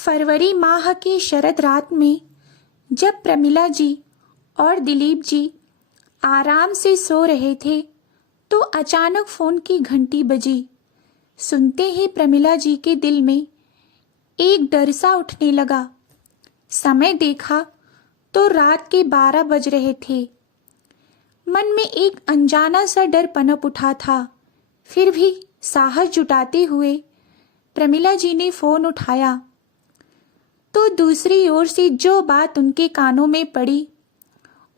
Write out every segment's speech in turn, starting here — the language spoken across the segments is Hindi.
फरवरी माह की शरद रात में जब प्रमिला जी और दिलीप जी आराम से सो रहे थे तो अचानक फोन की घंटी बजी। सुनते ही प्रमिला जी के दिल में एक डर सा उठने लगा। समय देखा तो रात के 12 बज रहे थे। मन में एक अनजाना सा डर पनप उठा था। फिर भी साहस जुटाते हुए प्रमिला जी ने फोन उठाया तो दूसरी ओर से जो बात उनके कानों में पड़ी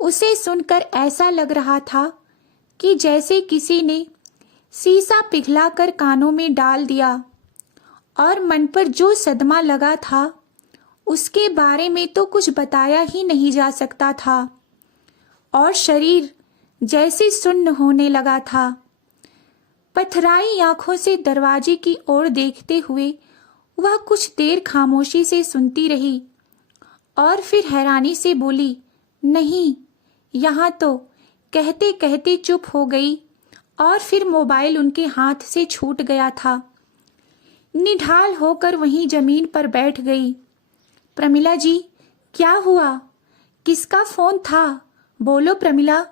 उसे सुनकर ऐसा लग रहा था कि जैसे किसी ने सीसा पिघलाकर कानों में डाल दिया और मन पर जो सदमा लगा था उसके बारे में तो कुछ बताया ही नहीं जा सकता था और शरीर जैसे सुन्न होने लगा था। पथराई आंखों से दरवाजे की ओर देखते हुए वह कुछ देर खामोशी से सुनती रही और फिर हैरानी से बोली, नहीं यहाँ तो। कहते कहते चुप हो गई और फिर मोबाइल उनके हाथ से छूट गया था। निढाल होकर वहीं जमीन पर बैठ गई। प्रमिला जी, क्या हुआ? किसका फोन था? बोलो प्रमिला,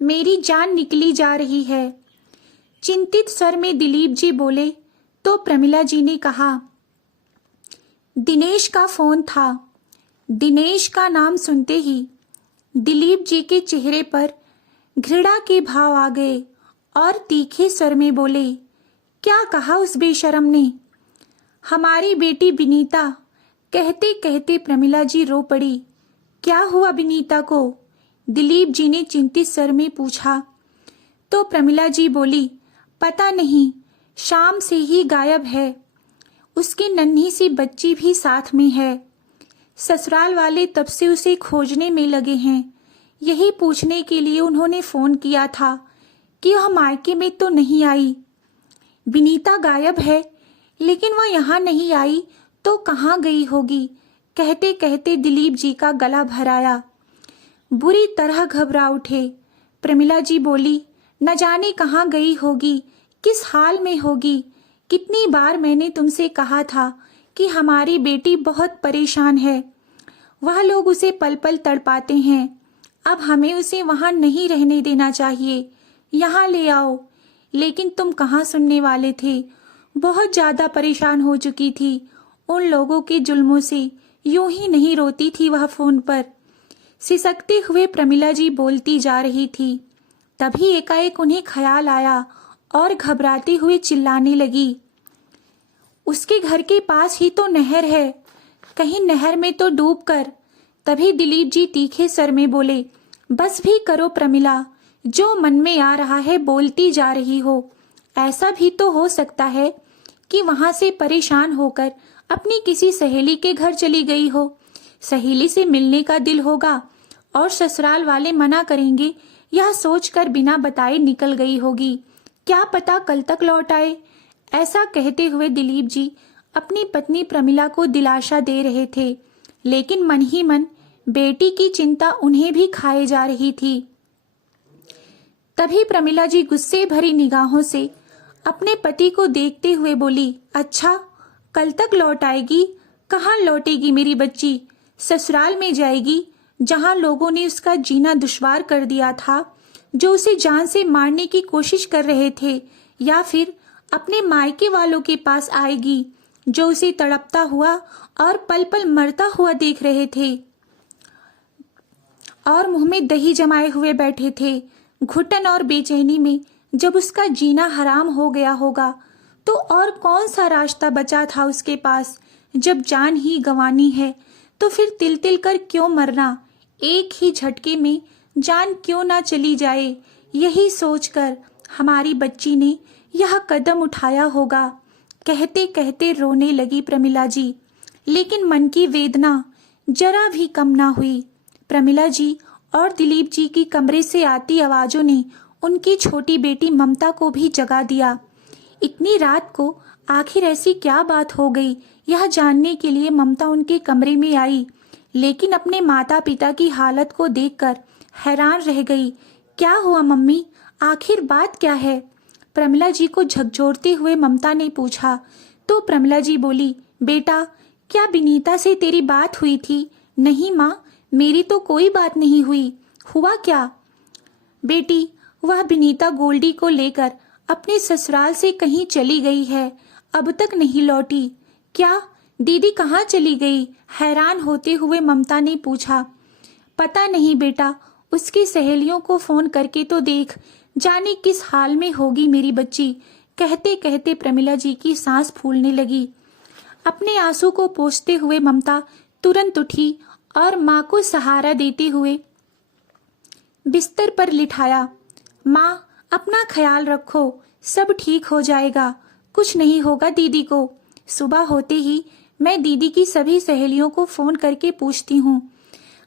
मेरी जान निकली जा रही है। चिंतित स्वर में दिलीप जी बोले तो प्रमिला जी ने कहा, दिनेश का फोन था। दिनेश का नाम सुनते ही दिलीप जी के चेहरे पर घृणा के भाव आ गए और तीखे स्वर में बोले, क्या कहा उस बेशरम ने? हमारी बेटी बिनीता। कहते कहते प्रमिला जी रो पड़ी। क्या हुआ बिनीता को? दिलीप जी ने चिंतित स्वर में पूछा तो प्रमिला जी बोली, पता नहीं, शाम से ही गायब है। उसकी नन्ही सी बच्ची भी साथ में है। ससुराल वाले तब से उसे खोजने में लगे हैं। यही पूछने के लिए उन्होंने फोन किया था कि वह मायके में तो नहीं आई। बिनीता गायब है, लेकिन वह यहाँ नहीं आई तो कहाँ गई होगी? कहते कहते दिलीप जी का गला भराया। बुरी तरह घबरा उठे। प्रमिला जी बोली, न जाने कहाँ गई होगी, किस हाल में होगी। कितनी बार मैंने तुमसे कहा था कि हमारी बेटी बहुत परेशान है। वह लोग उसे पल पल तड़पाते हैं। अब हमें उसे वहां नहीं रहने देना चाहिए। यहाँ ले आओ। लेकिन तुम कहाँ सुनने वाले थे। बहुत ज्यादा परेशान हो चुकी थी उन लोगों के जुल्मों से। यूं ही नहीं रोती थी वह फोन पर। सिसकते हुए प्रमिला जी बोलती जा रही थी। तभी एकाएक उन्हें ख्याल आया और घबराते हुए चिल्लाने लगी, उसके घर के पास ही तो नहर है, कहीं नहर में तो डूब कर। तभी दिलीप जी तीखे स्वर में बोले, बस भी करो प्रमिला, जो मन में आ रहा है बोलती जा रही हो। ऐसा भी तो हो सकता है कि वहां से परेशान होकर अपनी किसी सहेली के घर चली गई हो। सहेली से मिलने का दिल होगा और ससुराल वाले मना करेंगे, यह सोचकर बिना बताए निकल गई होगी। क्या पता कल तक लौट आए। ऐसा कहते हुए दिलीप जी अपनी पत्नी प्रमिला को दिलासा दे रहे थे, लेकिन मन ही मन बेटी की चिंता उन्हें भी खाए जा रही थी। तभी प्रमिला जी गुस्से भरी निगाहों से अपने पति को देखते हुए बोली, अच्छा, कल तक लौट आएगी? कहाँ लौटेगी मेरी बच्ची? ससुराल में जाएगी, जहां लोगों ने उसका जीना दुश्वार कर दिया था, जो उसे जान से मारने की कोशिश कर रहे थे, या फिर अपने मायके वालों के पास आएगी जो उसे तड़पता हुआ और पल पल मरता हुआ देख रहे थे और मुंह में दही जमाए हुए बैठे थे। घुटन और बेचैनी में जब उसका जीना हराम हो गया होगा तो और कौन सा रास्ता बचा था उसके पास? जब जान ही गंवानी है तो फिर तिल तिल कर क्यों मरना? एक ही झटके में जान क्यों ना चली जाए? यही सोचकर हमारी बच्ची ने यह कदम उठाया होगा। कहते कहते रोने लगी प्रमिला जी, लेकिन मन की वेदना जरा भी कम ना हुई। प्रमिला जी और दिलीप जी की कमरे से आती आवाजों ने उनकी छोटी बेटी ममता को भी जगा दिया। इतनी रात को आखिर ऐसी क्या बात हो गई, यह जानने के लिए ममता उनके कमरे में आई, लेकिन अपने माता पिता की हालत को देखकर हैरान रह गई। क्या हुआ मम्मी, आखिर बात क्या है? प्रमिला जी को झकझोरते हुए ममता ने पूछा तो प्रमिला जी बोली, बेटा, क्या विनीता से तेरी बात हुई थी? नहीं माँ, मेरी तो कोई बात नहीं हुई। हुआ क्या? बेटी, वह विनीता गोल्डी को लेकर अपने ससुराल से कहीं चली गई है, अब तक नहीं लौटी। क्या? दीदी कहाँ चली गई? हैरान होते हुए ममता ने पूछा। पता नहीं बेटा, उसकी सहेलियों को फोन करके तो देख, जाने किस हाल में होगी मेरी बच्ची। कहते कहते प्रमिला जी की सांस फूलने लगी। अपने आंसू को पोंछते हुए ममता तुरंत उठी और माँ को सहारा देते हुए बिस्तर पर लिटाया। माँ, अपना ख्याल रखो, सब ठीक हो जाएगा, कुछ नहीं होगा दीदी को। सुबह होते ही मैं दीदी की सभी सहेलियों को फोन करके पूछती हूँ।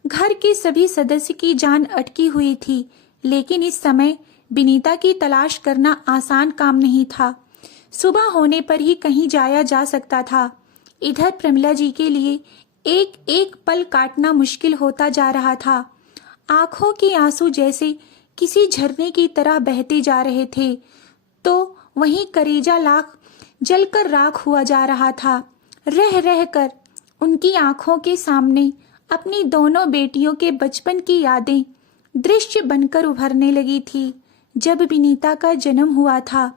घर के सभी सदस्य की जान अटकी हुई थी, लेकिन इस समय विनीता की तलाश करना आसान काम नहीं था। सुबह होने पर ही कहीं जाया जा सकता था। इधर प्रमिला जी के लिए एक एक पल काटना मुश्किल होता जा रहा था। आंखों के आंसू जैसे किसी झरने की तरह बहते जा रहे थे, तो वहीं करेजा लाख जलकर राख हुआ जा रहा था। रह रह कर उनकी आंखों के सामने अपनी दोनों बेटियों के बचपन की यादें दृश्य बनकर उभरने लगी थी। जब विनीता का जन्म हुआ था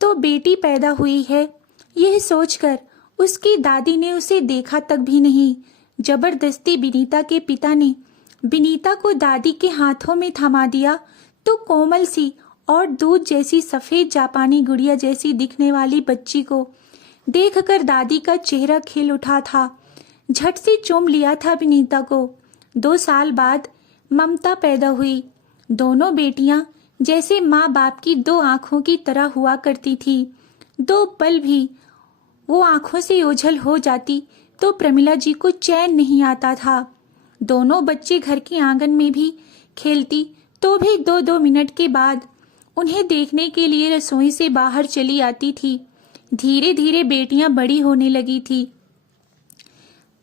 तो बेटी पैदा हुई है, यह सोचकर उसकी दादी ने उसे देखा तक भी नहीं। जबरदस्ती विनीता के पिता ने विनीता को दादी के हाथों में थमा दिया तो कोमल सी और दूध जैसी सफेद जापानी गुड़िया जैसी दिखने वाली बच्ची को देखकर दादी का चेहरा खिल उठा था। झट से चूम लिया था विनीता को। 2 साल बाद ममता पैदा हुई। दोनों बेटियां जैसे माँ बाप की 2 आंखों की तरह हुआ करती थी। 2 पल भी वो आंखों से ओझल हो जाती तो प्रमिला जी को चैन नहीं आता था। दोनों बच्चे घर के आंगन में भी खेलती तो भी 2-2 मिनट के बाद उन्हें देखने के लिए रसोई से बाहर चली आती थी। धीरे धीरे बेटियां बड़ी होने लगी थी।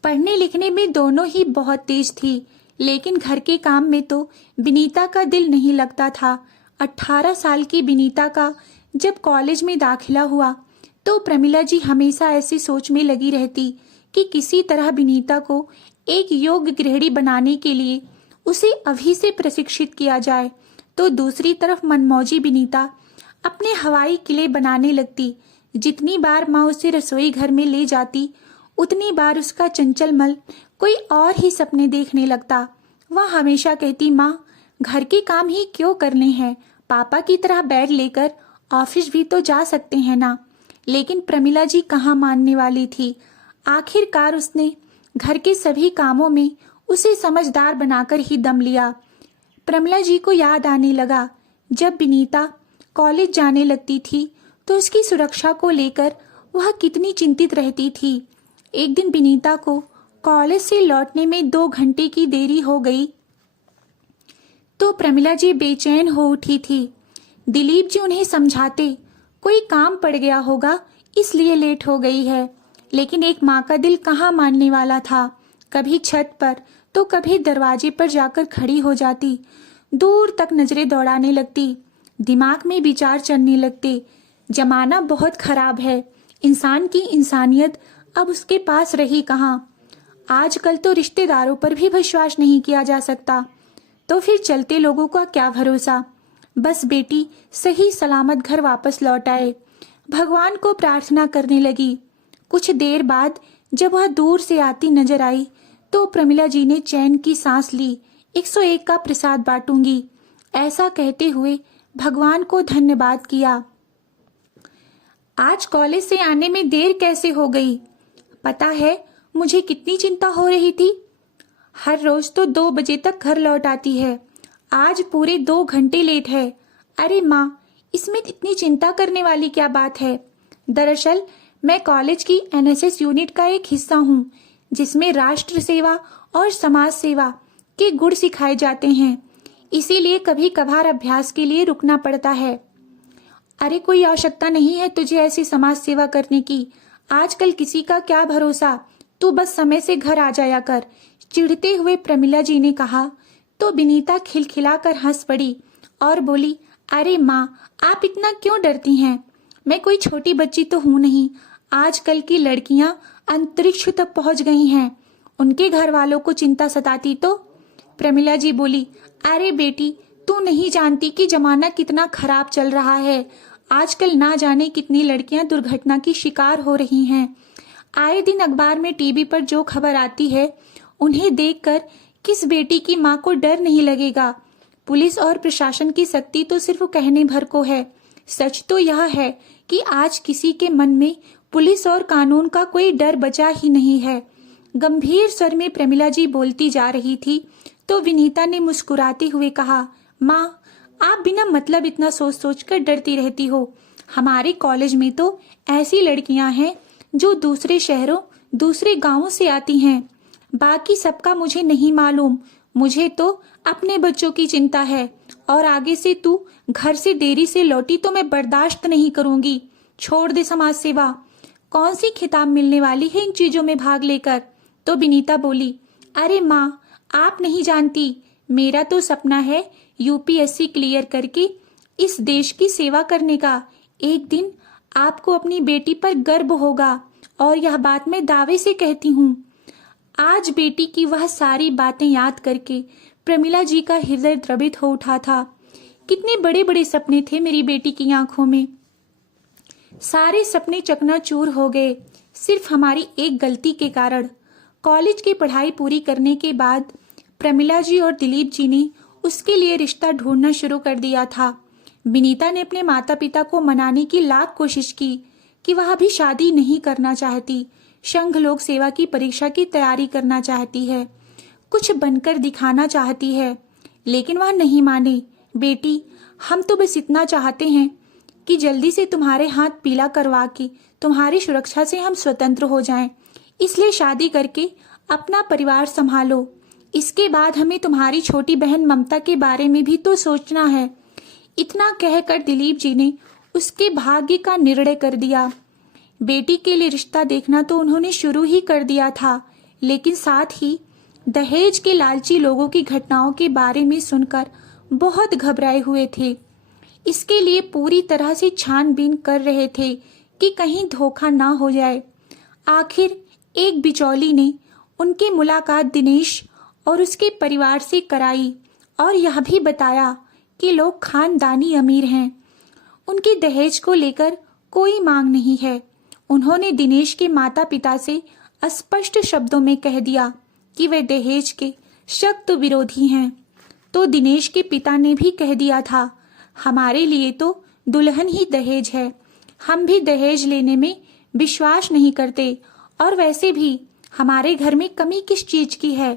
पढ़ने लिखने में दोनों ही बहुत तेज थी, लेकिन घर के काम में तो विनीता का दिल नहीं लगता था। 18 साल की विनीता का जब कॉलेज में दाखिला हुआ तो प्रमिला जी हमेशा ऐसी सोच में लगी रहती कि किसी तरह विनीता को एक योग्य गृहिणी बनाने के लिए उसे अभी से प्रशिक्षित किया जाए। तो दूसरी तरफ मनमौजी विनीता अपने हवाई किले बनाने लगती। जितनी बार माँ उसे रसोई घर में ले जाती, उतनी बार उसका चंचल मन कोई और ही सपने देखने लगता। वह हमेशा कहती, माँ, घर के काम ही क्यों करने हैं, पापा की तरह बैग लेकर ऑफिस भी तो जा सकते हैं ना। लेकिन प्रमिला जी कहाँ मानने वाली थी। आखिरकार उसने घर के सभी कामों में उसे समझदार बनाकर ही दम लिया। प्रमिला जी को याद आने लगा, जब विनीता कॉलेज जाने लगती थी तो उसकी सुरक्षा को लेकर वह कितनी चिंतित रहती थी। एक दिन विनीता को कॉलेज से लौटने में 2 घंटे की देरी हो गई तो प्रमिला जी बेचैन हो उठी थी। दिलीप जी उन्हें समझाते, कोई काम पड़ गया होगा इसलिए लेट हो गई है। लेकिन एक माँ का दिल कहाँ मानने वाला था। कभी छत पर तो कभी दरवाजे पर जाकर खड़ी हो जाती। दूर तक नजरें दौड़ाने लगती। दिमाग में विचार चलने लगते, जमाना बहुत खराब है, इंसान की इंसानियत अब उसके पास रही कहाँ। आजकल तो रिश्तेदारों पर भी विश्वास नहीं किया जा सकता, तो फिर चलते लोगों का क्या भरोसा। बस बेटी सही सलामत घर वापस लौट आए, भगवान को प्रार्थना करने लगी। कुछ देर बाद जब वह दूर से आती नजर आई तो प्रमिला जी ने चैन की सांस ली। 101 का प्रसाद बांटूंगी, ऐसा कहते हुए भगवान को धन्यवाद किया। आज कॉलेज से आने में देर कैसे हो गई? पता है मुझे कितनी चिंता हो रही थी। हर रोज तो 2 बजे तक घर लौट आती है, आज पूरे 2 घंटे लेट है। अरे माँ, इसमें इतनी चिंता करने वाली क्या बात है। दरअसल मैं कॉलेज की एनएसएस यूनिट का एक हिस्सा हूँ, जिसमें राष्ट्र सेवा और समाज सेवा के गुण सिखाए जाते हैं, इसीलिए कभी कभार अभ्यास के लिए रुकना पड़ता है। अरे कोई आवश्यकता नहीं है तुझे ऐसी समाज सेवा करने की, आजकल किसी का क्या भरोसा, तू बस समय से घर आ जाया कर, चिढ़ते हुए प्रमिला जी ने कहा। तो विनीता खिलखिलाकर हंस पड़ी और बोली, अरे माँ, आप इतना क्यों डरती हैं, मैं कोई छोटी बच्ची तो हूँ नहीं। आजकल की लड़कियां अंतरिक्ष तक पहुंच गई हैं। उनके घर वालों को चिंता सताती तो। प्रमिला जी बोली, अरे बेटी, तू नहीं जानती कि जमाना कितना खराब चल रहा है। आजकल ना जाने कितनी लड़कियां दुर्घटना की शिकार हो रही हैं। आए दिन अखबार में, टीवी पर जो खबर आती है, उन्हें देखकर किस बेटी की माँ को डर नहीं लगेगा। पुलिस और प्रशासन की सख्ती तो सिर्फ कहने भर को है। सच तो यह है कि आज किसी के मन में पुलिस और कानून का कोई डर बचा ही नहीं है। गंभीर स्वर में प्रमिला जी बोलती जा रही थी तो विनीता ने मुस्कुराते हुए कहा, माँ, आप बिना मतलब इतना सोच सोच कर डरती रहती हो। हमारे कॉलेज में तो ऐसी लड़कियां हैं जो दूसरे शहरों, दूसरे गांवों से आती हैं। बाकी सबका मुझे नहीं मालूम, मुझे तो अपने बच्चों की चिंता है। और आगे से तू घर से देरी से लौटी तो मैं बर्दाश्त नहीं करूंगी। छोड़ दे समाज सेवा। कौन सी खिताब मिलने वाली है इन चीजों में भाग लेकर। तो विनीता बोली, अरे माँ, आप नहीं जानती, मेरा तो सपना है यूपीएससी क्लियर करके इस देश की सेवा करने का। एक दिन आपको अपनी बेटी पर गर्व होगा और यह बात मैं दावे से कहती हूँ। आज बेटी की वह सारी बातें याद करके प्रमिला जी का हृदय द्रवित हो उठा था। कितने बड़े बड़े सपने थे मेरी बेटी की आंखों में। सारे सपने चकनाचूर हो गए सिर्फ हमारी एक गलती के कारण। कॉलेज की पढ़ाई पूरी करने के बाद प्रमिला जी और दिलीप जी ने उसके लिए रिश्ता ढूंढना शुरू कर दिया था। विनीता ने अपने माता पिता को मनाने की लाख कोशिश की कि वह अभी शादी नहीं करना चाहती, संघ लोक सेवा की परीक्षा की तैयारी करना चाहती है, कुछ बनकर दिखाना चाहती है, लेकिन वह नहीं माने। बेटी, हम तो बस इतना चाहते हैं कि जल्दी से तुम्हारे हाथ पीला करवा के तुम्हारी सुरक्षा से हम स्वतंत्र हो जाएं। इसलिए शादी करके अपना परिवार संभालो। इसके बाद हमें तुम्हारी छोटी बहन ममता के बारे में भी तो सोचना है। इतना कहकर दिलीप जी ने उसके भाग्य का निर्णय कर दिया। बेटी के लिए रिश्ता देखना तो उन्होंने शुरू ही कर दिया था, लेकिन साथ ही दहेज के लालची लोगों की घटनाओं के बारे में सुनकर बहुत घबराए हुए थे। इसके लिए पूरी तरह से छानबीन कर रहे थे कि कहीं धोखा ना हो जाए। आखिर एक बिचौली ने उनकी मुलाकात दिनेश और उसके परिवार से कराई और यह भी बताया कि लोग खानदानी अमीर हैं, उनके दहेज को लेकर कोई मांग नहीं है। उन्होंने दिनेश के माता पिता से स्पष्ट शब्दों में कह दिया कि वे दहेज के सख्त विरोधी हैं। तो दिनेश के पिता ने भी कह दिया था, हमारे लिए तो दुल्हन ही दहेज है, हम भी दहेज लेने में विश्वास नहीं करते, और वैसे भी हमारे घर में कमी किस चीज की है।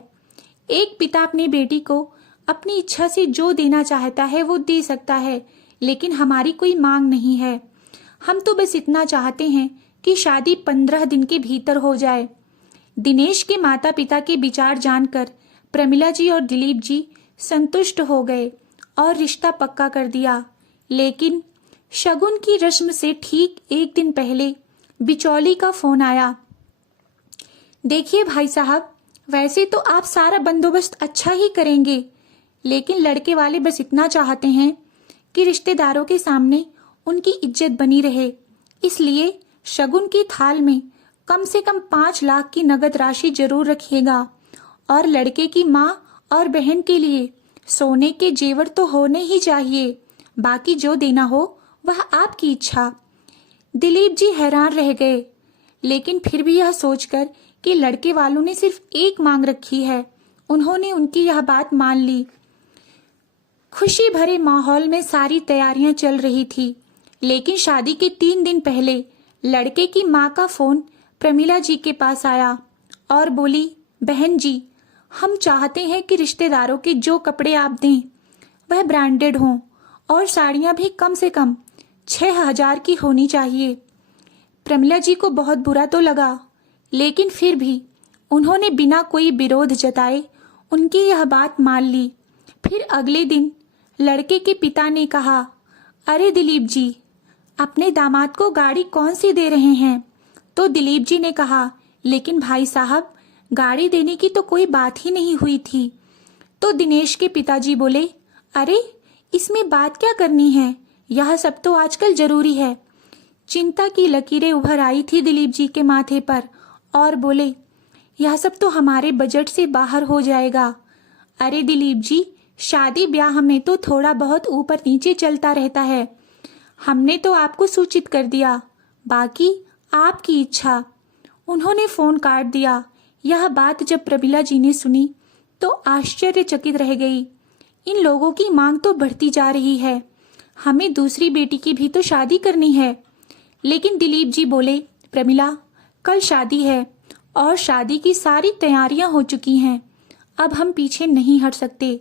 एक पिता अपनी बेटी को अपनी इच्छा से जो देना चाहता है वो दे सकता है, लेकिन हमारी कोई मांग नहीं है। हम तो बस इतना चाहते हैं कि शादी 15 दिन के भीतर हो जाए। दिनेश के माता पिता के विचार जानकर प्रमिला जी और दिलीप जी संतुष्ट हो गए और रिश्ता पक्का कर दिया। लेकिन शगुन की रस्म से ठीक एक दिन पहले बिचौली का फोन आया। देखिए भाई साहब, वैसे तो आप सारा बंदोबस्त अच्छा ही करेंगे, लेकिन लड़के वाले बस इतना चाहते हैं कि रिश्तेदारों के सामने उनकी इज्जत बनी रहे। इसलिए शगुन की थाल में कम से कम 5 लाख की नगद राशि जरूर रखिएगा, और लड़के की माँ और बहन के लिए सोने के जेवर तो होने ही चाहिए। बाकी जो देना हो वह आपकी इच्छा। दिलीप जी हैरान रह गए, लेकिन फिर भी यह सोचकर कि लड़के वालों ने सिर्फ एक मांग रखी है, उन्होंने उनकी यह बात मान ली। खुशी भरे माहौल में सारी तैयारियां चल रही थी, लेकिन शादी के 3 दिन पहले लड़के की माँ का फोन प्रमिला जी के पास आया और बोली, बहन जी, हम चाहते हैं कि रिश्तेदारों के जो कपड़े आप दें वह ब्रांडेड हों, और साड़ियां भी कम से कम 6,000 की होनी चाहिए। प्रमिला जी को बहुत बुरा तो लगा, लेकिन फिर भी उन्होंने बिना कोई विरोध जताए उनकी यह बात मान ली। फिर अगले दिन लड़के के पिता ने कहा, अरे दिलीप जी, अपने दामाद को गाड़ी कौन सी दे रहे हैं? तो दिलीप जी ने कहा, लेकिन भाई साहब, गाड़ी देने की तो कोई बात ही नहीं हुई थी। तो दिनेश के पिताजी बोले, अरे इसमें बात क्या करनी है, यह सब तो आजकल जरूरी है। चिंता की लकीरें उभर आई थी दिलीप जी के माथे पर और बोले, यह सब तो हमारे बजट से बाहर हो जाएगा। अरे दिलीप जी, शादी ब्याह में तो थोड़ा बहुत ऊपर नीचे चलता रहता है। हमने तो आपको सूचित कर दिया, बाकी आपकी इच्छा। उन्होंने फोन काट दिया। यह बात जब प्रमिला जी ने सुनी तो आश्चर्यचकित रह गई। इन लोगों की मांग तो बढ़ती जा रही है, हमें दूसरी बेटी की भी तो शादी करनी है। लेकिन दिलीप जी बोले, प्रमिला, कल शादी है और शादी की सारी तैयारियां हो चुकी हैं, अब हम पीछे नहीं हट सकते।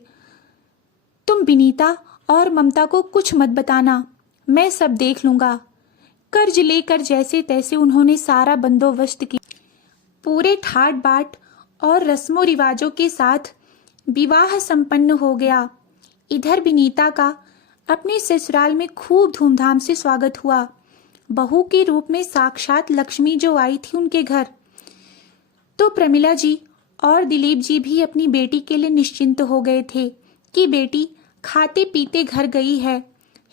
तुम विनीता और ममता को कुछ मत बताना, मैं सब देख लूंगा। कर्ज लेकर जैसे तैसे उन्होंने सारा बंदोबस्त किया। पूरे ठाट बाट और रस्मों रिवाजों के साथ विवाह संपन्न हो गया। इधर विनीता का अपने ससुराल में खूब धूमधाम से स्वागत हुआ। बहू के रूप में साक्षात लक्ष्मी जो आई थी उनके घर, तो प्रमिला जी और दिलीप जी भी अपनी बेटी के लिए निश्चिंत हो गए थे कि बेटी खाते पीते घर गई है।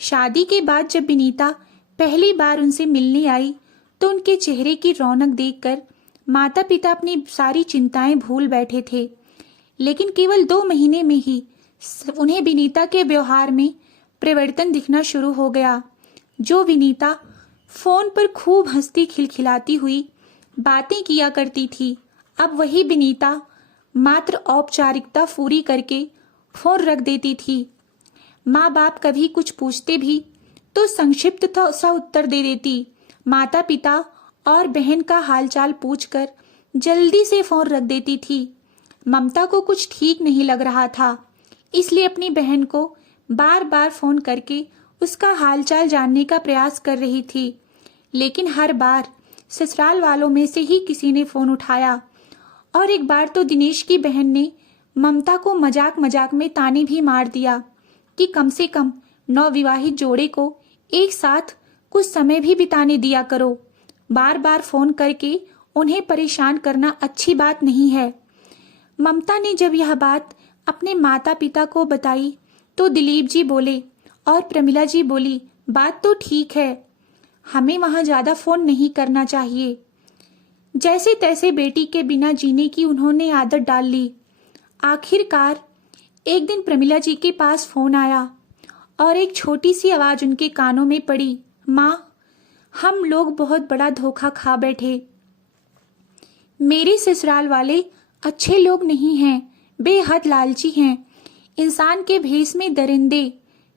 शादी के बाद जब विनीता पहली बार उनसे मिलने आई तो उनके चेहरे की रौनक देखकर माता पिता अपनी सारी चिंताएं भूल बैठे थे। लेकिन केवल 2 महीने में ही उन्हें विनीता के व्यवहार में परिवर्तन दिखना शुरू हो गया। जो विनीता फोन पर खूब हंसती खिलखिलाती हुई बातें किया करती थी, अब वही विनीता मात्र औपचारिकता पूरी करके फोन रख देती थी। माँ बाप कभी कुछ पूछते भी तो संक्षिप्त सा उत्तर दे देती। माता पिता और बहन का हालचाल पूछकर जल्दी से फोन रख देती थी। ममता को कुछ ठीक नहीं लग रहा था, इसलिए अपनी बहन को बार बार फोन करके उसका हालचाल जानने का प्रयास कर रही थी। लेकिन हर बार ससुराल वालों में से ही किसी ने फोन उठाया। और एक बार तो दिनेश की बहन ने ममता को मजाक मजाक में ताने भी मार दिया कि कम से कम नवविवाहित जोड़े को एक साथ कुछ समय भी बिताने दिया करो। बार बार फोन करके उन्हें परेशान करना अच्छी बात नहीं है। ममता ने जब यह बात अपने माता पिता को बताई तो दिलीप जी बोले और प्रमिला जी बोली, बात तो ठीक है, हमें वहां ज्यादा फोन नहीं करना चाहिए। जैसे तैसे बेटी के बिना जीने की उन्होंने आदत डाल ली। आखिरकार एक दिन प्रमिला जी के पास फोन आया और एक छोटी सी आवाज उनके कानों में पड़ी, माँ, हम लोग बहुत बड़ा धोखा खा बैठे। मेरे ससुराल वाले अच्छे लोग नहीं हैं, बेहद लालची हैं, इंसान के भेष में दरिंदे।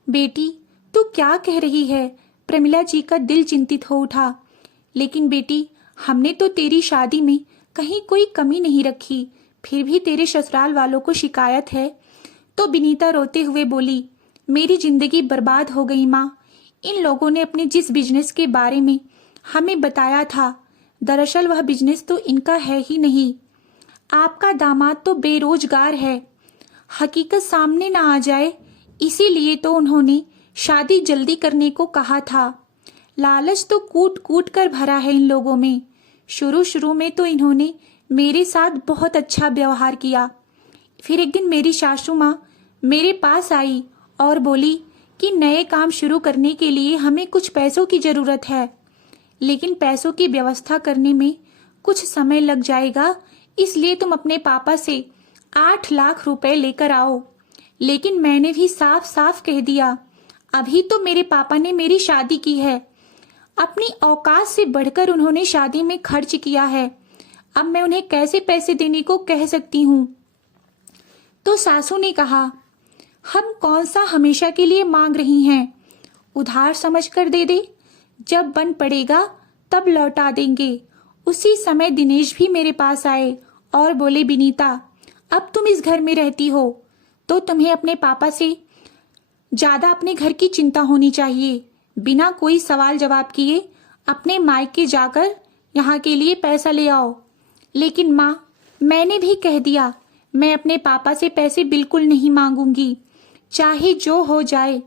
बेटी, तू क्या कह रही है? प्रमिला जी का दिल चिंतित हो उठा। लेकिन बेटी, हमने तो तेरी शादी में कहीं कोई कमी नहीं रखी, फिर भी तेरे ससुराल वालों को शिकायत है। तो विनीता रोते हुए बोली, मेरी जिंदगी बर्बाद हो गई माँ। इन लोगों ने अपने जिस बिजनेस के बारे में हमें बताया था, दरअसल वह बिजनेस तो इनका है ही नहीं। आपका दामाद तो बेरोजगार है, हकीकत सामने ना आ जाए इसीलिए तो उन्होंने शादी जल्दी करने को कहा था। लालच तो कूट कूट कर भरा है इन लोगों में। शुरू शुरू में तो इन्होंने मेरे साथ बहुत अच्छा व्यवहार किया। फिर एक दिन मेरी सासू माँ मेरे पास आई और बोली कि नए काम शुरू करने के लिए हमें कुछ पैसों की जरूरत है, लेकिन पैसों की व्यवस्था करने में कुछ समय लग जाएगा, इसलिए तुम अपने पापा से 8 लाख रुपए लेकर आओ। लेकिन मैंने भी साफ साफ कह दिया, अभी तो मेरे पापा ने मेरी शादी की है, अपनी औकात से बढ़कर उन्होंने शादी में खर्च किया है, अब मैं उन्हें कैसे पैसे देने को कह सकती हूँ। तो सासू ने कहा, हम कौन सा हमेशा के लिए मांग रही हैं, उधार समझ कर दे दे, जब बन पड़ेगा तब लौटा देंगे। उसी समय दिनेश भी मेरे पास आए और बोले, विनीता, अब तुम इस घर में रहती हो तो तुम्हें अपने पापा से ज्यादा अपने घर की चिंता होनी चाहिए। बिना कोई सवाल जवाब किए अपने मायके जाकर यहाँ के लिए पैसा ले आओ। लेकिन माँ, मैंने भी कह दिया, मैं अपने पापा से पैसे बिल्कुल नहीं मांगूंगी, चाहे जो हो जाए।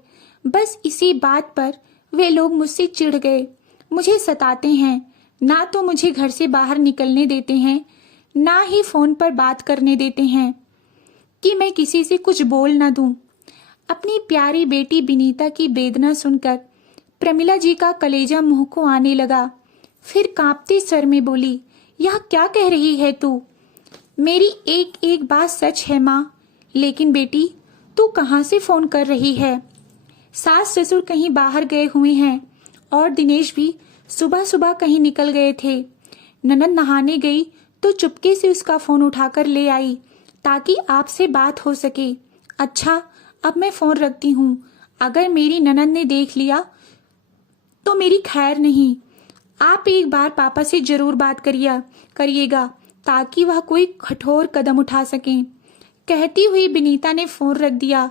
बस इसी बात पर वे लोग मुझसे चिढ़ गए, मुझे सताते हैं, ना तो मुझे घर से बाहर निकलने देते हैं, ना ही फोन पर बात करने देते हैं कि मैं किसी से कुछ बोल ना दूं। अपनी प्यारी बेटी विनीता की वेदना सुनकर प्रमिला जी का कलेजा मुंह को आने लगा। फिर कांपते स्वर में बोली, यह क्या कह रही है तू? मेरी एक एक बात सच है माँ, लेकिन बेटी तू कहाँ से फोन कर रही है? सास ससुर कहीं बाहर गए हुए हैं और दिनेश भी सुबह सुबह कहीं निकल गए थे। ननद नहाने गई तो चुपके से उसका फोन उठाकर ले आई ताकि आपसे बात हो सके। अच्छा, अब मैं फोन रखती हूँ। अगर मेरी ननद ने देख लिया तो मेरी खैर नहीं। आप एक बार पापा से जरूर बात करिएगा ताकि वह कोई कठोर कदम उठा सकें। कहती हुई विनीता ने फोन रख दिया,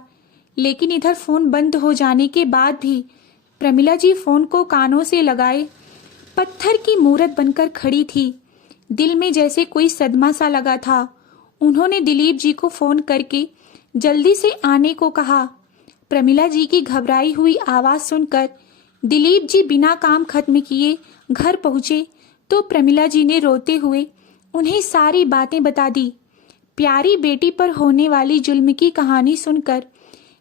लेकिन इधर फोन बंद हो जाने के बाद भी प्रमिला जी फोन को कानों से लगाए पत्थर की मूरत बनकर खड़ी थी। दिल में जैसे कोई सदमा सा लगा था। उन्होंने दिलीप जी को फोन करके जल्दी से आने को कहा। प्रमिला जी की घबराई हुई आवाज सुनकर दिलीप जी बिना काम खत्म किए घर पहुंचे तो प्रमिला जी ने रोते हुए उन्हें सारी बातें बता दी। प्यारी बेटी पर होने वाली जुल्म की कहानी सुनकर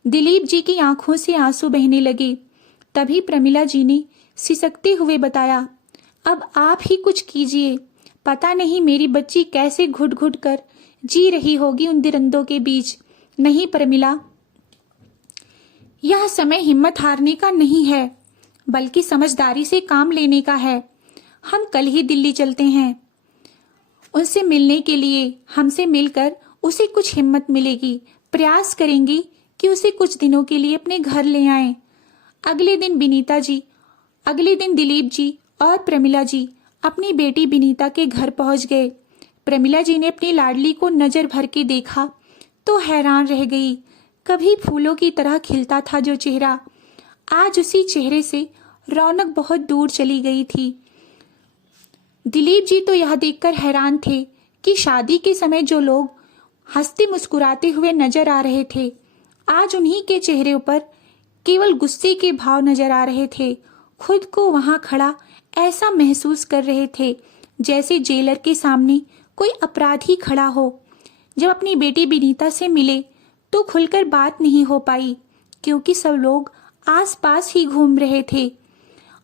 दिलीप जी की आंखों से आंसू बहने लगे। तभी प्रमिला जी ने सिसकते हुए बताया, अब आप ही कुछ कीजिए। पता नहीं मेरी बच्ची कैसे घुट घुट कर जी रही होगी उन दरिंदों के बीच। नहीं प्रमिला, यह समय हिम्मत हारने का नहीं है, बल्कि समझदारी से काम लेने का है। हम कल ही दिल्ली चलते हैं उनसे मिलने के लिए। हमसे मिलकर उसे कुछ हिम्मत मिलेगी। प्रयास करेंगे कि उसे कुछ दिनों के लिए अपने घर ले आएं। अगले दिन दिलीप जी और प्रमिला जी अपनी बेटी विनीता के घर पहुंच गए। प्रमिला जी ने अपनी लाडली को नजर भर के देखा तो हैरान रह गई। कभी फूलों की तरह खिलता था जो चेहरा, आज उसी चेहरे से रौनक बहुत दूर चली गई थी। दिलीप जी तो यह देखकर हैरान थे कि शादी के समय जो लोग हंसते मुस्कुराते हुए नजर आ रहे थे, आज उन्हीं के चेहरे पर केवल गुस्से के भाव नजर आ रहे थे। खुद को वहां खड़ा ऐसा महसूस कर रहे थे जैसे जेलर के सामने कोई अपराधी खड़ा हो। जब अपनी बेटी विनीता से मिले तो खुलकर बात नहीं हो पाई क्योंकि सब लोग आसपास ही घूम रहे थे।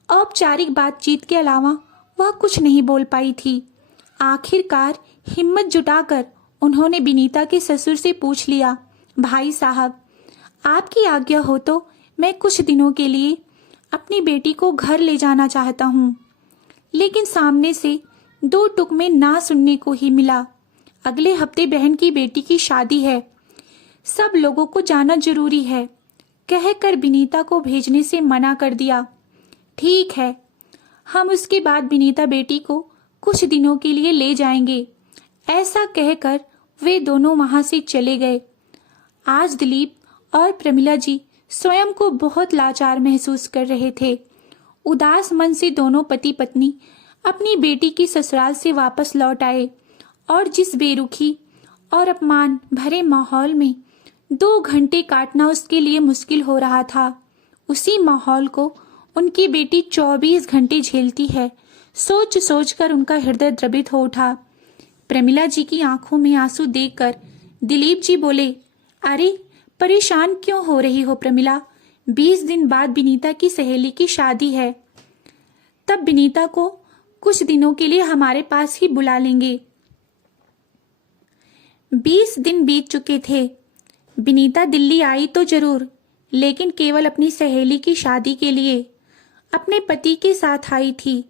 औपचारिक बातचीत के अलावा वह कुछ नहीं बोल पाई थी। आखिरकार हिम्मत जुटाकर उन्होंने विनीता के ससुर से पूछ लिया, भाई साहब, आपकी आज्ञा हो तो मैं कुछ दिनों के लिए अपनी बेटी को घर ले जाना चाहता हूँ। लेकिन सामने से दो टुक में ना सुनने को ही मिला। अगले हफ्ते बहन की बेटी की शादी है, सब लोगों को जाना जरूरी है, कहकर विनीता को भेजने से मना कर दिया। ठीक है, हम उसके बाद विनीता बेटी को कुछ दिनों के लिए ले जाएंगे। ऐसा कहकर वे दोनों वहां से चले गए। आज दिलीप और प्रमिला जी स्वयं को बहुत लाचार महसूस कर रहे थे। उदास मन से दोनों पति पत्नी अपनी बेटी की ससुराल से वापस लौट आए और जिस बेरुखी और अपमान भरे माहौल में 2 घंटे काटना उसके लिए मुश्किल हो रहा था, उसी माहौल को उनकी बेटी 24 घंटे झेलती है। सोच सोच कर उनका हृदय द्रवित हो उठा। प्रमिला जी की आंखों में आंसू देखकर दिलीप जी बोले, अरे परेशान क्यों हो रही हो प्रमिला? 20 दिन बाद विनीता की सहेली की शादी है, तब विनीता को कुछ दिनों के लिए हमारे पास ही बुला लेंगे। 20 दिन बीत चुके थे। विनीता दिल्ली आई तो जरूर, लेकिन केवल अपनी सहेली की शादी के लिए। अपने पति के साथ आई थी।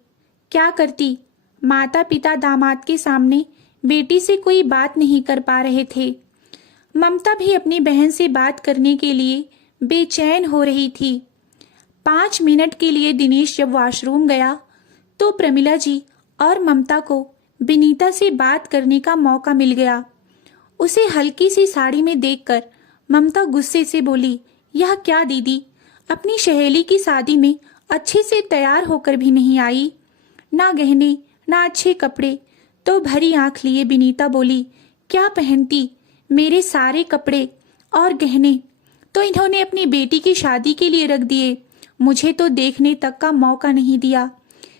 क्या करती? माता पिता दामाद के सामने बेटी से कोई बात नहीं कर पा रहे थे। ममता भी अपनी बहन से बात करने के लिए बेचैन हो रही थी। 5 मिनट के लिए दिनेश जब वॉशरूम गया तो प्रमिला जी और ममता को विनीता से बात करने का मौका मिल गया। उसे हल्की सी साड़ी में देखकर ममता गुस्से से बोली, यह क्या दीदी, अपनी सहेली की शादी में अच्छे से तैयार होकर भी नहीं आई, ना गहने ना अच्छे कपड़े। तो भरी आंख लिए विनीता बोली, क्या पहनती? मेरे सारे कपड़े और गहने तो इन्होंने अपनी बेटी की शादी के लिए रख दिए, मुझे तो देखने तक का मौका नहीं दिया।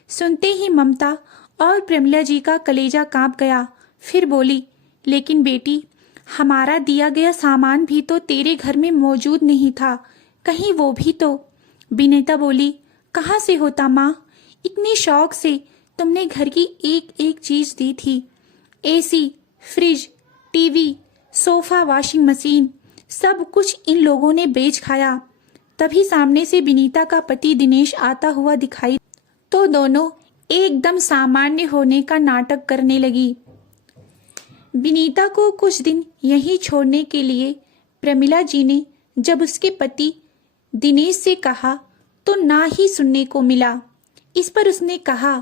सुनते ही ममता और प्रमिला जी का कलेजा कांप गया। फिर बोली, लेकिन बेटी, हमारा दिया गया सामान भी तो तेरे घर में मौजूद नहीं था, कहीं वो भी तो। विनीता बोली, कहाँ से होता माँ? इतने शौक से तुमने घर की एक एक चीज दी थी, AC, fridge, TV, sofa, washing machine, सब कुछ इन लोगों ने बेच खाया। तभी सामने से विनीता का पति दिनेश आता हुआ दिखाई तो दोनों एकदम सामान्य होने का नाटक करने लगी। विनीता को कुछ दिन यहीं छोड़ने के लिए प्रमिला जी ने जब उसके पति दिनेश से कहा तो ना ही सुनने को मिला। इस पर उसने कहा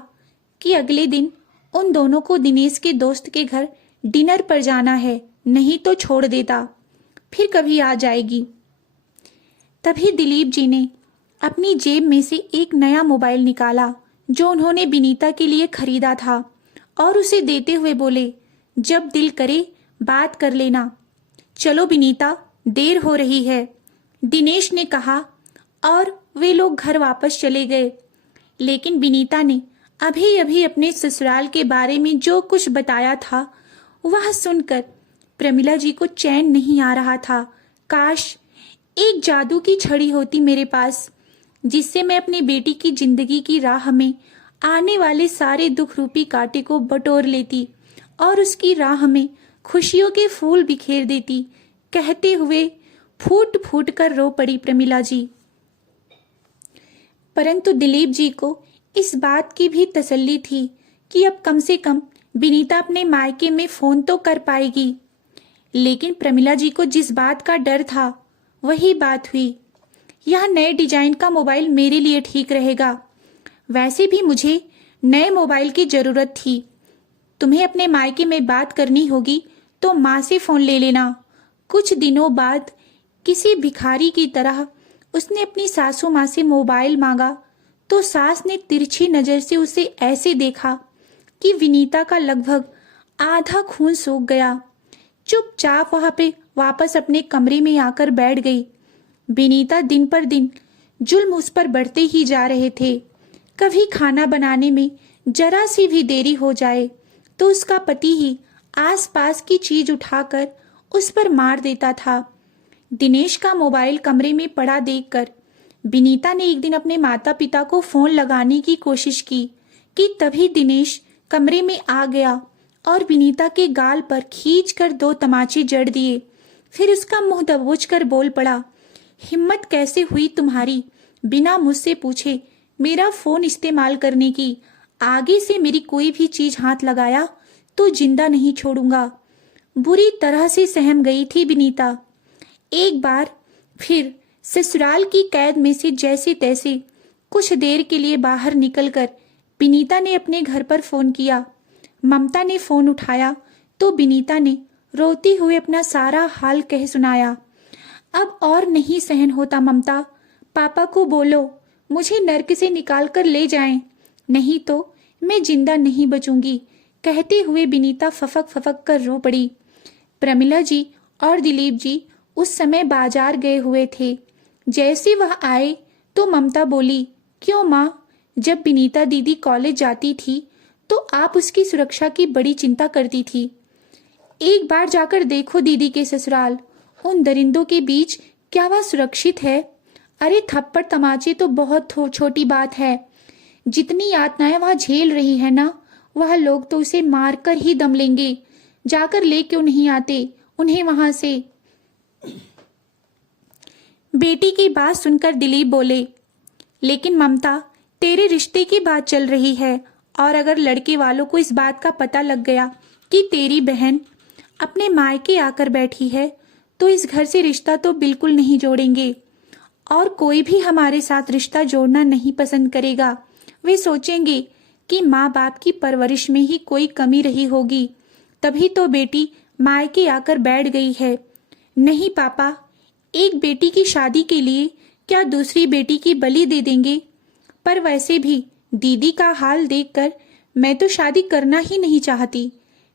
कि अगले दिन उन दोनों को दिनेश के दोस्त के घर डिनर पर जाना है, नहीं तो छोड़ देता, फिर कभी आ जाएगी। तभी दिलीप जी ने अपनी जेब में से एक नया मोबाइल निकाला जो उन्होंने विनीता के लिए खरीदा था और उसे देते हुए बोले, जब दिल करे बात कर लेना। चलो विनीता, देर हो रही है, दिनेश ने कहा और वे लोग घर वापस चले गए। लेकिन विनीता ने अभी अभी अपने ससुराल के बारे में जो कुछ बताया था वह सुनकर प्रमिला जी को चैन नहीं आ रहा था। काश एक जादू की छड़ी होती मेरे पास, जिससे मैं अपनी बेटी की जिंदगी की राह में आने वाले सारे दुख रूपी कांटे को बटोर लेती और उसकी राह में खुशियों के फूल बिखेर देती। कहते हुए फूट फूट कर रो पड़ी प्रमिला जी। परंतु दिलीप जी को इस बात की भी तसल्ली थी कि अब कम से कम विनीता अपने मायके में फोन तो कर पाएगी। लेकिन प्रमिला जी को जिस बात का डर था वही बात हुई। यह नए डिजाइन का मोबाइल मेरे लिए ठीक रहेगा, वैसे भी मुझे नए मोबाइल की जरूरत थी। तुम्हें अपने मायके में बात करनी होगी तो माँ से फोन ले लेना। कुछ दिनों बाद किसी भिखारी की तरह उसने अपनी सासू माँ से मोबाइल मांगा तो सास ने तिरछी नजर से उसे ऐसे देखा कि विनीता का लगभग आधा खून सूख गया। चुपचाप वहां पे वापस अपने कमरे में आकर बैठ गई। विनीता दिन पर दिन जुल्म उस पर बढ़ते ही जा रहे थे। कभी खाना बनाने में जरा सी भी देरी हो जाए तो उसका पति ही आसपास की चीज उठाकर उस पर मार देता था। दिनेश का मोबाइल कमरे में पड़ा देखकर विनीता ने एक दिन अपने माता पिता को फोन लगाने की कोशिश की कि तभी दिनेश कमरे में आ गया और विनीता के गाल पर खींचकर 2 तमाचे जड़ दिए। फिर उसका मुंह दबोच कर बोल पड़ा, हिम्मत कैसे हुई तुम्हारी बिना मुझसे पूछे मेरा फोन इस्तेमाल करने की? आगे से मेरी कोई भी चीज हाथ लगाया तो जिंदा नहीं छोड़ूंगा। बुरी तरह से सहम गई थी विनीता। एक बार फिर ससुराल की कैद में से जैसे तैसे कुछ देर के लिए बाहर निकलकर विनीता ने अपने घर पर फोन किया। ममता ने फोन उठाया तो विनीता ने रोती हुए अपना सारा हाल कह सुनाया। अब और नहीं सहन होता ममता, पापा को बोलो मुझे नर्क से निकाल कर ले जाएं, नहीं तो मैं जिंदा नहीं बचूंगी। कहते हुए विनीता फफक फफक कर रो पड़ी। प्रमिला जी और दिलीप जी उस समय बाजार गए हुए थे। जैसे वह आए तो ममता बोली, क्यों माँ, जब विनीता दीदी कॉलेज जाती थी तो आप उसकी सुरक्षा की बड़ी चिंता करती थी। एक बार जाकर देखो दीदी के ससुराल, उन दरिंदों के बीच क्या वह सुरक्षित है? अरे थप्पड़ तमाचे तो बहुत छोटी बात है। जितनी यातनाएं वह झेल रही है ना, वह लोग तो उसे मारकर ही दम लेंगे। जाकर ले क्यों नहीं आते उन्हें वहां से? बेटी की बात सुनकर दिलीप बोले, लेकिन ममता, तेरे रिश्ते की बात चल रही है और अगर लड़के वालों को इस बात का पता लग गया कि तेरी बहन अपने मायके आकर बैठी है तो इस घर से रिश्ता तो बिल्कुल नहीं जोड़ेंगे और कोई भी हमारे साथ रिश्ता जोड़ना नहीं पसंद करेगा। वे सोचेंगे कि माँ बाप की परवरिश में ही कोई कमी रही होगी, तभी तो बेटी मायके आकर बैठ गई है। नहीं पापा, एक बेटी की शादी के लिए क्या दूसरी बेटी की बलि दे देंगे? पर वैसे भी दीदी का हाल देखकर मैं तो शादी करना ही नहीं चाहती।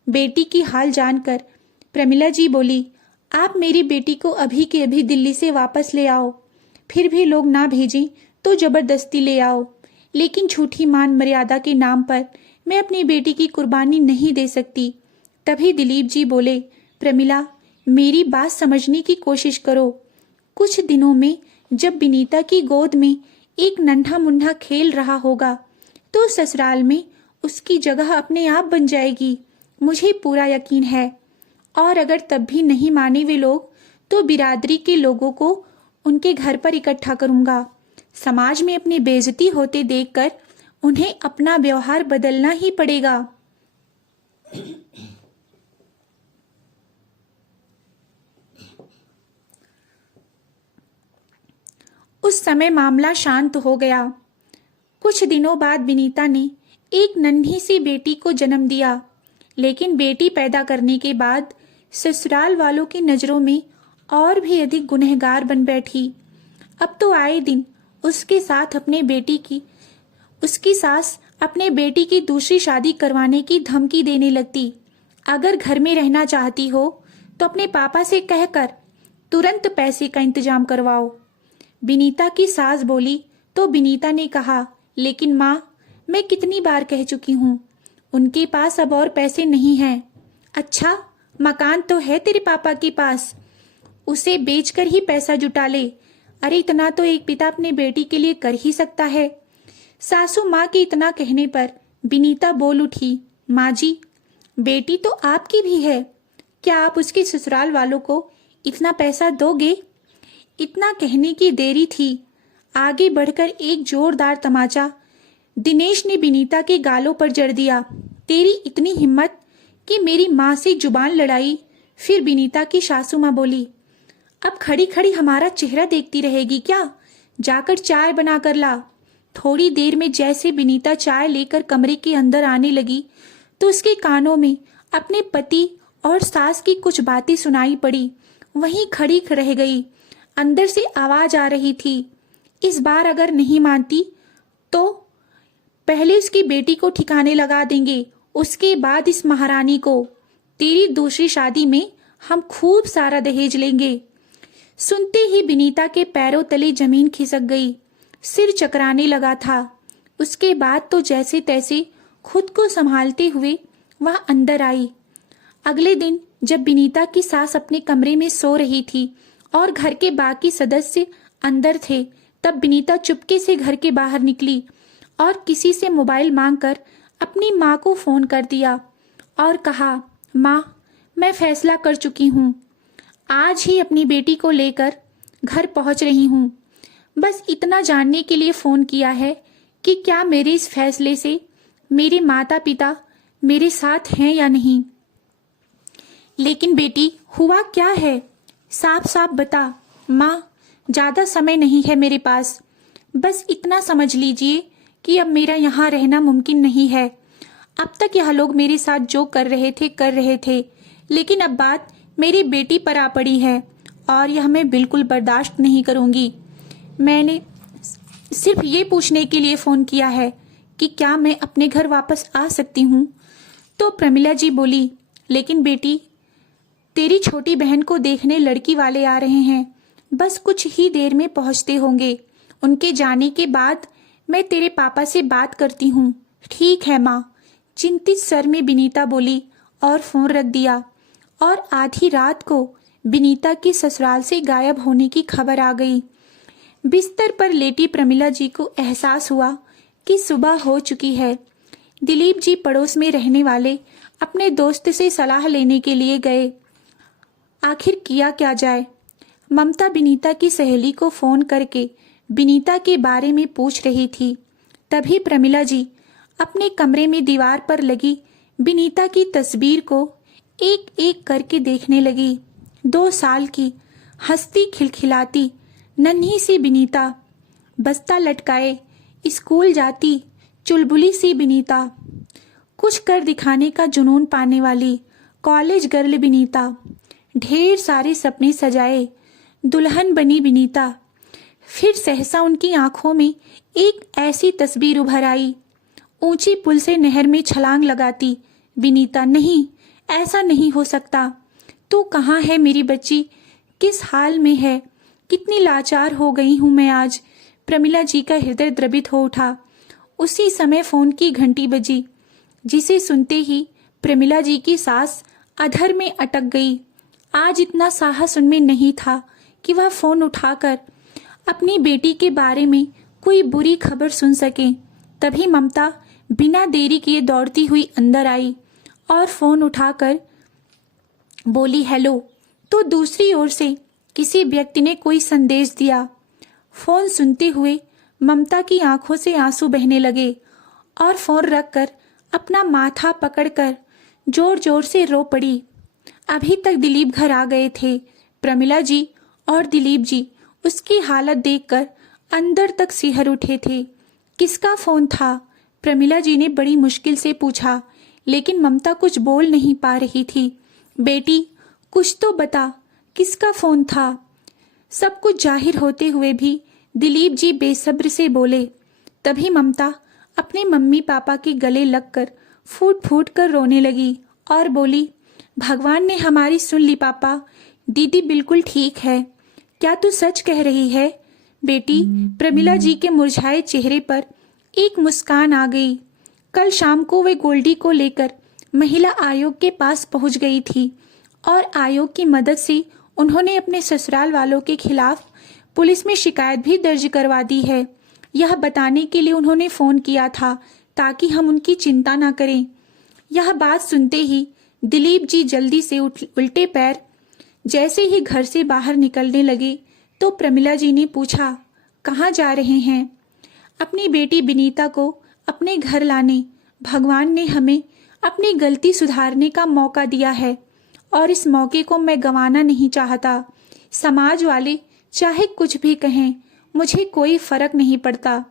बेटी की हाल जानकर प्रमिला जी बोली, आप मेरी बेटी को अभी के अभी दिल्ली से वापस ले आओ, फिर भी लोग ना भेजें तो जबरदस्ती ले आओ, लेकिन झूठी मान मर्यादा के नाम पर मैं अपनी बेटी की कुर्बानी नहीं दे सकती। तभी दिलीप जी बोले, प्रमिला, मेरी बात समझने की कोशिश करो। कुछ दिनों में जब विनीता की गोद में एक नन्हा मुन्ना खेल रहा होगा तो ससुराल में उसकी जगह अपने आप बन जाएगी, मुझे पूरा यकीन है। और अगर तब भी नहीं माने वे लोग, तो बिरादरी के लोगों को उनके घर पर इकट्ठा करूंगा। समाज में अपनी बेइज्जती होते देखकर उन्हें अपना व्यवहार बदलना ही पड़ेगा। उस समय मामला शांत हो गया। कुछ दिनों बाद विनीता ने एक नन्ही सी बेटी को जन्म दिया, लेकिन बेटी पैदा करने के बाद ससुराल वालों की नज़रों में और भी अधिक गुनहगार बन बैठी। अब तो आए दिन उसकी सास अपने बेटी की दूसरी शादी करवाने की धमकी देने लगती। अगर घर में रहना चाहती हो तो अपने पापा से कहकर तुरंत पैसे का इंतजाम करवाओ। विनीता की सास बोली तो विनीता ने कहा, लेकिन माँ, मैं कितनी बार कह चुकी हूँ, उनके पास अब और पैसे नहीं हैं। अच्छा, मकान तो है तेरे पापा के पास, उसे बेचकर ही पैसा जुटा ले। अरे इतना तो एक पिता अपने बेटी के लिए कर ही सकता है। सासू माँ के इतना कहने पर विनीता बोल उठी, माँ जी, बेटी तो आपकी भी है, क्या आप उसके ससुराल वालों को इतना पैसा दोगे? इतना कहने की देरी थी, आगे बढ़कर एक जोरदार तमाचा दिनेश ने विनीता के गालों पर जड़ दिया। तेरी इतनी हिम्मत कि मेरी माँ से जुबान लड़ाई। फिर विनीता की सासू माँ बोली, अब खड़ी खड़ी हमारा चेहरा देखती रहेगी क्या? जाकर चाय बना कर ला। थोड़ी देर में जैसे विनीता चाय लेकर कमरे के अंदर आने लगी तो उसके कानों में अपने पति और सास की कुछ बातें सुनाई पड़ी। वहीं खड़ी रह गई। अंदर से आवाज आ रही थी, इस बार अगर नहीं मानती तो पहले उसकी बेटी को ठिकाने लगा देंगे, उसके बाद इस महारानी को। तेरी दूसरी शादी में हम खूब सारा दहेज लेंगे। सुनते ही विनीता के पैरों तले जमीन खिसक गई, सिर चकराने लगा था। उसके बाद तो जैसे तैसे खुद को संभालते हुए वह अंदर आई। अगले दिन जब विनीता की सास अपने कमरे में सो रही थी और घर के बाकी सदस्य अंदर थे, तब विनीता चुपके से घर के बाहर निकली और किसी से मोबाइल मांगकर अपनी माँ को फोन कर दिया और कहा, माँ, मैं फैसला कर चुकी हूँ, आज ही अपनी बेटी को लेकर घर पहुँच रही हूँ। बस इतना जानने के लिए फ़ोन किया है कि क्या मेरे इस फैसले से मेरे माता पिता मेरे साथ हैं या नहीं। लेकिन बेटी, हुआ क्या है? साफ साफ बता। माँ, ज़्यादा समय नहीं है मेरे पास। बस इतना समझ लीजिए कि अब मेरा यहाँ रहना मुमकिन नहीं है। अब तक यह लोग मेरे साथ जो कर रहे थे, लेकिन अब बात मेरी बेटी पर आ पड़ी है और यह मैं बिल्कुल बर्दाश्त नहीं करूँगी। मैंने सिर्फ ये पूछने के लिए फ़ोन किया है कि क्या मैं अपने घर वापस आ सकती हूँ। तो प्रमिला जी बोली, लेकिन बेटी, तेरी छोटी बहन को देखने लड़की वाले आ रहे हैं, बस कुछ ही देर में पहुँचते होंगे। उनके जाने के बाद मैं तेरे पापा से बात करती हूँ। ठीक है माँ, चिंतित स्वर में विनीता बोली और फ़ोन रख दिया। और आधी रात को विनीता की ससुराल से गायब होने की खबर आ गई। बिस्तर पर लेटी प्रमिला जी को एहसास हुआ कि सुबह हो चुकी है। दिलीप जी पड़ोस में रहने वाले अपने दोस्त से सलाह लेने के लिए गए। आखिर किया क्या जाए? ममता विनीता की सहेली को फ़ोन करके विनीता के बारे में पूछ रही थी। तभी प्रमिला जी अपने कमरे में दीवार पर लगी विनीता की तस्वीर को एक एक करके देखने लगी। 2 साल की हंसती खिलखिलाती नन्ही सी विनीता, बस्ता लटकाए स्कूल जाती चुलबुली सी विनीता, कुछ कर दिखाने का जुनून पाने वाली कॉलेज गर्ल विनीता, ढेर सारे सपने सजाए दुल्हन बनी विनीता। फिर सहसा उनकी आंखों में एक ऐसी तस्वीर उभर आई, ऊंची पुल से नहर में छलांग लगाती विनीता। नहीं, ऐसा नहीं हो सकता। तू कहाँ है मेरी बच्ची? किस हाल में है? कितनी लाचार हो गई हूँ मैं आज। प्रमिला जी का हृदय द्रवित हो उठा। उसी समय फोन की घंटी बजी, जिसे सुनते ही प्रमिला जी की सांस अधर में अटक गई। आज इतना साहस उनमें नहीं था कि वह फोन उठाकर अपनी बेटी के बारे में कोई बुरी खबर सुन सकें। तभी ममता बिना देरी किए दौड़ती हुई अंदर आई और फोन उठाकर बोली हेलो। तो दूसरी ओर से किसी व्यक्ति ने कोई संदेश दिया। फोन सुनते हुए ममता की आंखों से आंसू बहने लगे और फोन रखकर अपना माथा पकड़कर जोर जोर से रो पड़ी। अभी तक दिलीप घर आ गए थे। प्रमिला जी और दिलीप जी उसकी हालत देखकर अंदर तक सिहर उठे थे। किसका फोन था? प्रमिला जी ने बड़ी मुश्किल से पूछा, लेकिन ममता कुछ बोल नहीं पा रही थी। बेटी कुछ तो बता, किसका फोन था? सब कुछ जाहिर होते हुए भी दिलीप जी बेसब्र से बोले। तभी ममता अपने मम्मी पापा के गले लगकर फूट फूट कर रोने लगी और बोली, भगवान ने हमारी सुन ली पापा, दीदी बिल्कुल ठीक है। क्या तू सच कह रही है? बेटी, प्रमिला जी के मुरझाए चेहरे पर एक मुस्कान आ गई। कल शाम को वे गोल्डी को लेकर महिला आयोग के पास पहुंच गई थी और आयोग की मदद से उन्होंने अपने ससुराल वालों के खिलाफ पुलिस में शिकायत भी दर्ज करवा दी है। यह बताने के लिए उन्होंने फोन किया था ताकि हम उनकी चिंता ना करें। यह बात सुनते ही दिलीप जी जल्दी से उल्टे पैर जैसे ही घर से बाहर निकलने लगे तो प्रमिला जी ने पूछा, कहाँ जा रहे हैं? अपनी बेटी बिनीता को अपने घर लाने। भगवान ने हमें अपनी गलती सुधारने का मौका दिया है और इस मौके को मैं गंवाना नहीं चाहता। समाज वाले चाहे कुछ भी कहें, मुझे कोई फर्क नहीं पड़ता।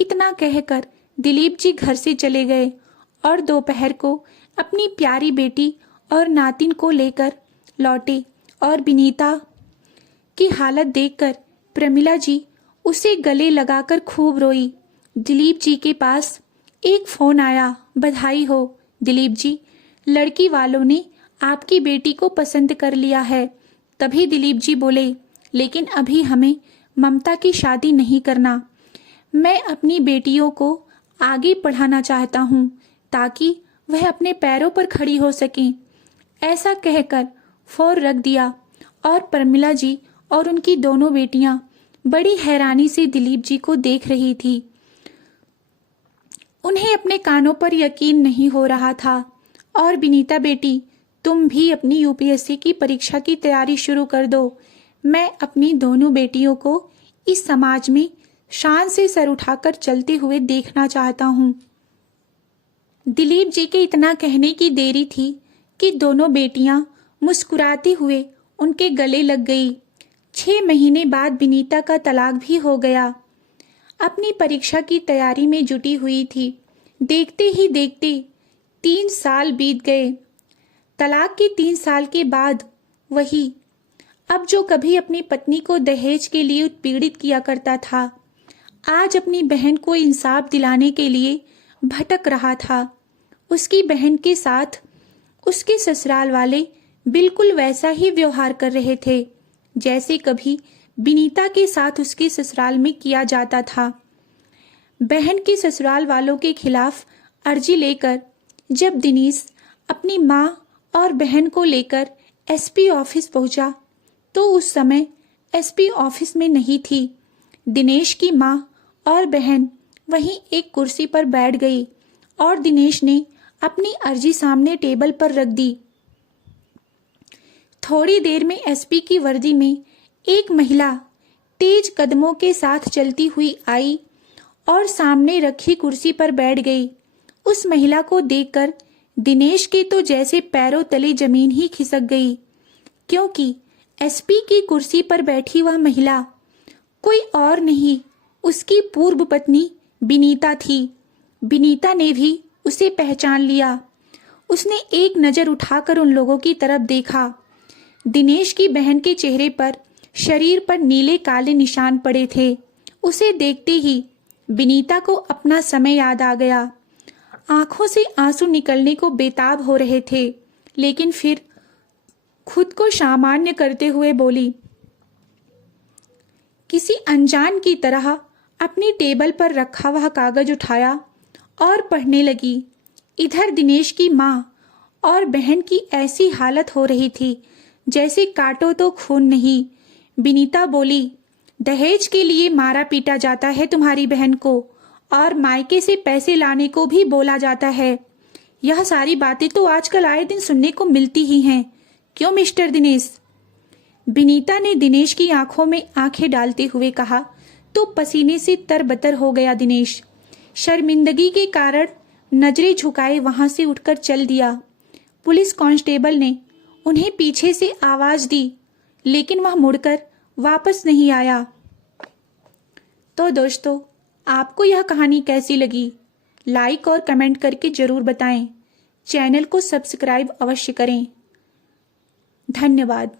इतना कहकर दिलीप जी घर से चले गए और दोपहर को अपनी प्यारी बेटी और नातिन को लेकर लौटे और बिनीता की हालत देखकर प्रमिला जी उसे गले लगाकर खूब रोई। दिलीप जी के पास एक फोन आया। बधाई हो दिलीप जी, लड़की वालों ने आपकी बेटी को पसंद कर लिया है। तभी दिलीप जी बोले, लेकिन अभी हमें ममता की शादी नहीं करना। मैं अपनी बेटियों को आगे पढ़ाना चाहता हूँ ताकि वह अपने पैरों पर खड़ी हो सकें। ऐसा कहकर फोन रख दिया और प्रमिला जी और उनकी दोनों बेटियां बड़ी हैरानी से दिलीप जी को देख रही थी। उन्हें अपने कानों पर यकीन नहीं हो रहा था। और बिनीता बेटी, तुम भी अपनी यूपीएससी की परीक्षा की तैयारी शुरू कर दो। मैं अपनी दोनों बेटियों को इस समाज में शान से सर उठाकर चलते हुए देखना चाहता हूँ। दिलीप जी के इतना कहने की देरी थी कि दोनों बेटियां मुस्कुराते हुए उनके गले लग गई। 6 महीने बाद बिनीता का तलाक भी हो गया। अपनी परीक्षा की तैयारी में जुटी हुई थी। देखते ही देखते 3 साल बीत गए। तलाक के 3 साल के बाद वही अब जो कभी अपनी पत्नी को दहेज के लिए उत्पीड़ित किया करता था, आज अपनी बहन को इंसाफ दिलाने के लिए भटक रहा था। उसकी बहन के साथ उसके ससुराल वाले बिल्कुल वैसा ही व्यवहार कर रहे थे जैसे कभी बिनीता के साथ उसके ससुराल में किया जाता था। बहन के ससुराल वालों के खिलाफ अर्जी लेकर जब दिनेश अपनी माँ और बहन को लेकर एसपी ऑफिस पहुंचा तो उस समय एसपी ऑफिस में नहीं थी। दिनेश की माँ और बहन वहीं एक कुर्सी पर बैठ गई और दिनेश ने अपनी अर्जी सामने टेबल पर रख दी। थोड़ी देर में एसपी की वर्दी में एक महिला तेज कदमों के साथ चलती हुई आई और सामने रखी कुर्सी पर बैठ गई। उस महिला को देखकर दिनेश के तो जैसे पैरों तले जमीन ही खिसक गई, क्योंकि एसपी की कुर्सी पर बैठी वह महिला कोई और नहीं, उसकी पूर्व पत्नी बिनीता थी। बिनीता ने भी उसे पहचान लिया। उसने एक नज़र उठाकर उन लोगों की तरफ देखा। दिनेश की बहन के चेहरे पर, शरीर पर नीले काले निशान पड़े थे। उसे देखते ही बिनीता को अपना समय याद आ गया। आंखों से आंसू निकलने को बेताब हो रहे थे, लेकिन फिर खुद को सामान्य करते हुए बोली, किसी अनजान की तरह अपनी टेबल पर रखा वह कागज उठाया और पढ़ने लगी। इधर दिनेश की माँ और बहन की ऐसी हालत हो रही थी जैसे काटो तो खून नहीं। बिनीता बोली, दहेज के लिए मारा पीटा जाता है तुम्हारी बहन को और मायके से पैसे लाने को भी बोला जाता है। यह सारी बातें तो आजकल आए दिन सुनने को मिलती ही हैं, क्यों मिस्टर दिनेश? विनीता ने दिनेश की आंखों में आंखें डालते हुए कहा। तो पसीने से तरबतर हो गया दिनेश। शर्मिंदगी के कारण नजरें झुकाए वहां से उठकर चल दिया। पुलिस कांस्टेबल ने उन्हें पीछे से आवाज दी, लेकिन वह मुड़कर वापस नहीं आया। तो दोस्तों, आपको यह कहानी कैसी लगी? लाइक और कमेंट करके जरूर बताएं। चैनल को सब्सक्राइब अवश्य करें। धन्यवाद।